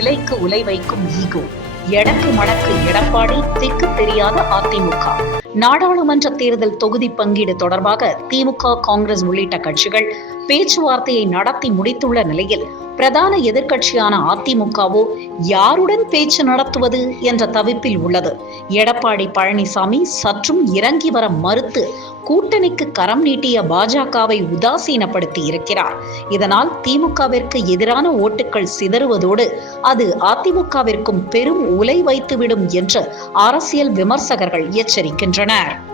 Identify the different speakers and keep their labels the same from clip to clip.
Speaker 1: இலைக்கு உலை வைக்கும் ஈகோ. எடக்கு மடக்கு எடப்பாடி திக்கு தெரியாத அதிமுக. நாடாளுமன்ற தேர்தல் தொகுதி பங்கீடு தொடர்பாக திமுக காங்கிரஸ் உள்ளிட்ட கட்சிகள் பேச்சுவார்த்தையை நடத்தி முடித்துள்ள நிலையில் பிரதான எதிர்க்கட்சியான அதிமுகவோ யாருடன் பேச்சு நடத்துவது என்ற தவிப்பில் உள்ளது. எடப்பாடி பழனிசாமி சற்றும் இறங்கி வர மறுத்து கூட்டணிக்கு கரம் நீட்டிய பாஜகவை உதாசீனப்படுத்தி இருக்கிறார். இதனால் திமுகவிற்கு எதிரான ஓட்டுகள் சிதறுவதோடு அது அதிமுகவிற்கும் பெரும் உலை வைத்துவிடும் என்று அரசியல் விமர்சகர்கள் எச்சரிக்கின்றனர்.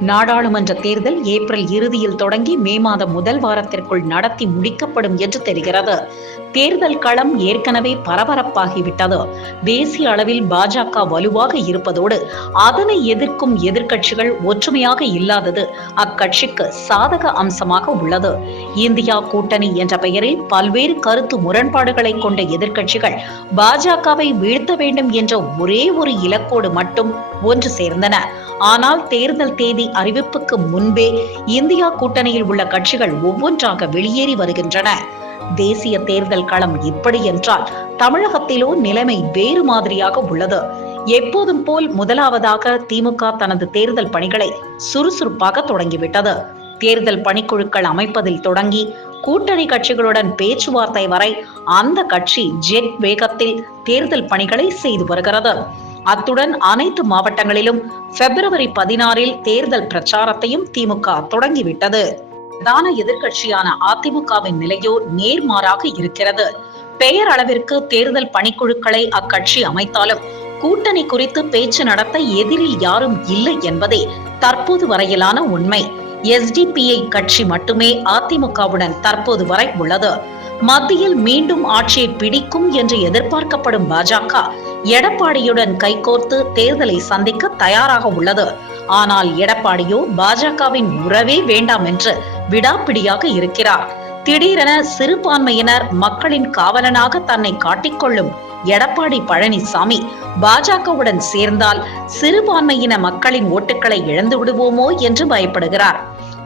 Speaker 1: நாடாளுமன்ற தேர்தல் ஏப்ரல் இறுதியில் தொடங்கி மே மாதம் முதல் வாரத்திற்குள் நடத்தி முடிக்கப்படும் என்று தெரிகிறது. தேர்தல் களம் ஏற்கனவே பரபரப்பாகிவிட்டது. தேசிய அளவில் பாஜக வலுவாக இருப்பதோடு அதனை எதிர்க்கும் எதிர்க்கட்சிகள் ஒற்றுமையாக இல்லாதது அக்கட்சிக்கு சாதக அம்சமாக உள்ளது. இந்தியா கூட்டணி என்ற பெயரில் பல்வேறு கருத்து முரண்பாடுகளை கொண்ட எதிர்க்கட்சிகள் பாஜகவை வீழ்த்த வேண்டும் என்ற ஒரே ஒரு இலக்கோடு மட்டும் ஒன்று சேர்ந்தன. ஆனால் தேர்தல் தேதி அறிவிப்புக்கு முன்பே இந்தியா கூட்டணியில் உள்ள கட்சிகள் ஒவ்வொன்றாக வெளியேறி வருகின்றன. தேசிய தேர்தல் களம் எப்படி என்றால் தமிழகத்திலோ நிலைமை வேறு மாதிரியாக உள்ளது. எப்போதும் போல் முதலாவதாக திமுக தனது தேர்தல் பணிகளை சுறுசுறுப்பாக தொடங்கிவிட்டது. தேர்தல் பணிக்குழுக்கள் அமைப்பதில் தொடங்கி கூட்டணி கட்சிகளுடன் பேச்சுவார்த்தை வரை அந்த கட்சி ஜெட் வேகத்தில் தேர்தல் பணிகளை செய்து வருகிறது. அத்துடன் அனைத்து மாவட்டங்களிலும் பிப்ரவரி பதினாறில் தேர்தல் பிரச்சாரத்தையும் திமுக தொடங்கிவிட்டது. பிரதான எதிர்கட்சியான அதிமுகவின் நிலையோ நேர்மாறாக இருக்கிறது. பெயர் அளவிற்கு தேர்தல் பணிக்குழுக்களை அக்கட்சி அமைத்தாலும் கூட்டணி குறித்து பேச்சு நடத்த எதிரில் யாரும் இல்லை என்பதே தற்போது வரையிலான உண்மை. எஸ்டிபிஐ கட்சி மட்டுமே அதிமுகவுடன் தற்போது வரை உள்ளது. மத்தியில் மீண்டும் ஆட்சியை பிடிக்கும் என்று எதிர்பார்க்கப்படும் பாஜக எடப்பாடியுடன் கைகோர்த்து தேர்தலை சந்திக்க தயாராக உள்ளது. ஆனால் எடப்பாடியோ பாஜகவின் உறவே வேண்டாம் என்று விடாப்பிடியாக இருக்கிறார். திடீரென சிறுபான்மையினர் மக்களின் காவலனாக தன்னை காட்டிக்கொள்ளும் எடப்பாடி பழனிசாமி பாஜகவுடன் சேர்ந்தால் சிறுபான்மையின மக்களின் ஓட்டுகளை இழந்து விடுவோமோ என்று பயப்படுகிறார்.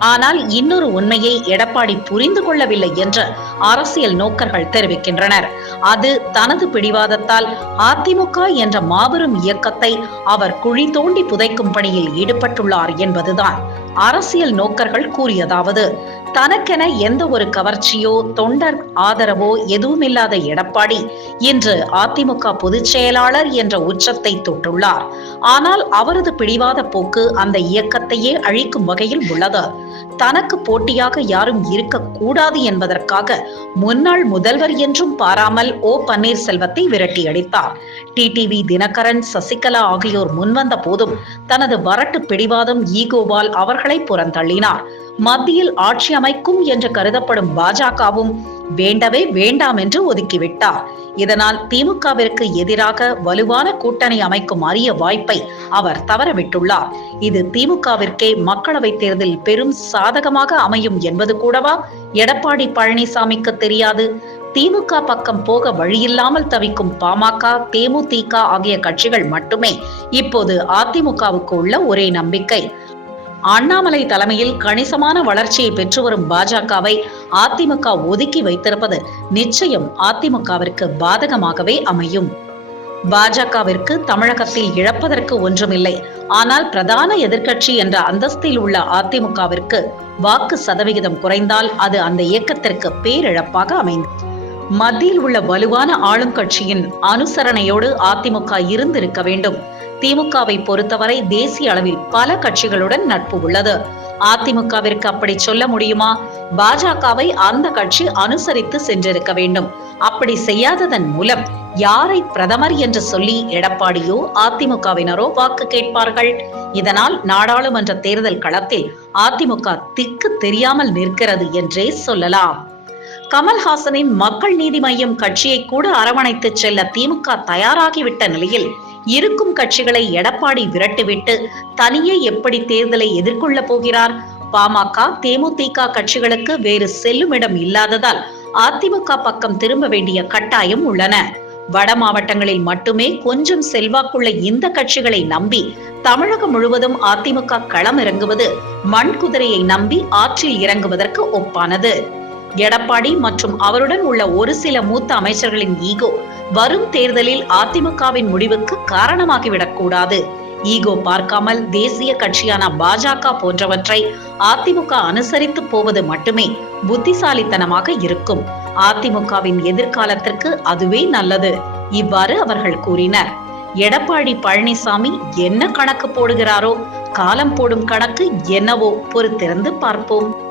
Speaker 1: ஆனால் இன்னொரு உண்மையை எடப்பாடி புரிந்து கொள்ளவில்லை என்று அரசியல் நோக்கர்கள் தெரிவிக்கின்றனர். அது தனது பிடிவாதத்தால் அதிமுக என்ற மாபெரும் இயக்கத்தை அவர் குழி தோண்டி புதைக்கும் பணியில் ஈடுபட்டுள்ளார் என்பதுதான் அரசியல் நோக்கர்கள் கூறியதாவது. தனக்கென எந்த ஒரு கவர்ச்சியோ தொண்டர் ஆதரவோ எதுவுமில்லாத எடப்பாடி இன்று அதிமுக பொதுச் செயலாளர் என்ற உச்சத்தை தொட்டுள்ளார். ஆனால் அவரது பிடிவாத போக்கு அந்த இயக்கத்தையே அழிக்கும் வகையில் உள்ளது. தனக்கு போட்டியாக யாரும் இருக்கக்கூடாது என்பதற்காக முன்னாள் முதல்வர் என்றும் பாராமல் ஓ பன்னீர்செல்வத்தை விரட்டி அடித்தார். டிடிவி தினகரன் சசிகலா ஆகியோர் முன்வந்த போதும் தனது வரட்டு பிடிவாதம் ஈகோவால் அவர்களை புறந்தள்ளினார். மத்தியில் ஆட்சி அமைக்கும் என்று கருதப்படும் பாஜகவும் வேண்டவே வேண்டாம் என்று ஒதுக்கிவிட்டார். இதனால் திமுகவிற்கு எதிராக வலுவான கூட்டணி அமைக்கும் அரிய வாய்ப்பை அவர் தவறவிட்டுள்ளார். இது திமுகவிற்கே மக்களவைத் தேர்தலில் பெரும் சாதகமாக அமையும் என்பது கூடவா? எடப்பாடி பழனிசாமிக்கு தெரியாது. திமுக பக்கம் போக வழியில்லாமல் தவிக்கும் பாமக தேமுதிக ஆகிய கட்சிகள் மட்டுமே இப்போது அதிமுகவுக்கு உள்ள ஒரே நம்பிக்கை. அண்ணாமலை தலைமையில் கணிசமான வளர்ச்சியை பெற்று வரும் பாஜகவை அதிமுக ஒதுக்கி வைத்திருப்பது நிச்சயம் அதிமுகவிற்கு பாதகமாகவே அமையும். பாஜகவிற்கு தமிழகத்தில் இழப்பதற்கு ஒன்றுமில்லை. ஆனால் பிரதான எதிர்க்கட்சி என்ற அந்தஸ்தில் உள்ள அதிமுகவிற்கு வாக்கு சதவிகிதம் குறைந்தால் அது அந்த இயக்கத்திற்கு பேரிழப்பாக அமைந்தது மத்தியில் உள்ள வலுவான ஆளும் கட்சியின் அனுசரணையோடு அதிமுக இருந்திருக்க வேண்டும். திமுகவை பொறுத்தவரை தேசிய அளவில் பல கட்சிகளுடன் நட்பு உள்ளது. அதிமுகவிற்கு அப்படி சொல்ல முடியுமா? பாஜகவை அந்த கட்சி அனுசரித்து சென்றிருக்க வேண்டும். அப்படி செய்யாததன் மூலம் யாரை பிரதமர் என்று சொல்லி எடப்பாடியோ அதிமுகவினரோ வாக்கு கேட்பார்கள்? இதனால் நாடாளுமன்ற தேர்தல் களத்தில் அதிமுக திக்கு தெரியாமல் நிற்கிறது என்றே சொல்லலாம். கமல்ஹாசனின் மக்கள் நீதி மய்யம் கட்சியை கூட அரவணைத்து செல்ல திமுக தயாராகிவிட்ட நிலையில் இருக்கும் கட்சிகளை எடப்பாடி விரட்டிவிட்டு தனியே எப்படி தேர்தலை எதிர்கொள்ள போகிறார்? பாமக தேமுதிக கட்சிகளுக்கு வேறு செல்லுமிடம் இல்லாததால் அதிமுக பக்கம் திரும்ப வேண்டிய கட்டாயம் உள்ளன. வட மாவட்டங்களில் மட்டுமே கொஞ்சம் செல்வாக்குள்ள இந்த கட்சிகளை நம்பி தமிழகம் முழுவதும் அதிமுக களம் இறங்குவது மண் குதிரையை நம்பி ஆற்றில் இறங்குவதற்கு ஒப்பானது. எடப்பாடி மற்றும் அவருடன் உள்ள ஒரு சில மூத்த அமைச்சர்களின் ஈகோ வரும் தேர்தலில் அதிமுகவின் முடிவுக்கு காரணமாகிவிடக் கூடாது ஈகோ பார்க்காமல் தேசிய கட்சியான பாஜக போன்றவற்றை அதிமுக அனுசரித்து போவது மட்டுமே புத்திசாலித்தனமாக இருக்கும். அதிமுகவின் எதிர்காலத்திற்கு அதுவே நல்லது இவ்வாறு அவர்கள் கூறினர். எடப்பாடி பழனிசாமி என்ன கணக்கு போடுகிறாரோ காலம் போடும் கணக்கு என்னவோ பொறுத்திருந்து பார்ப்போம்.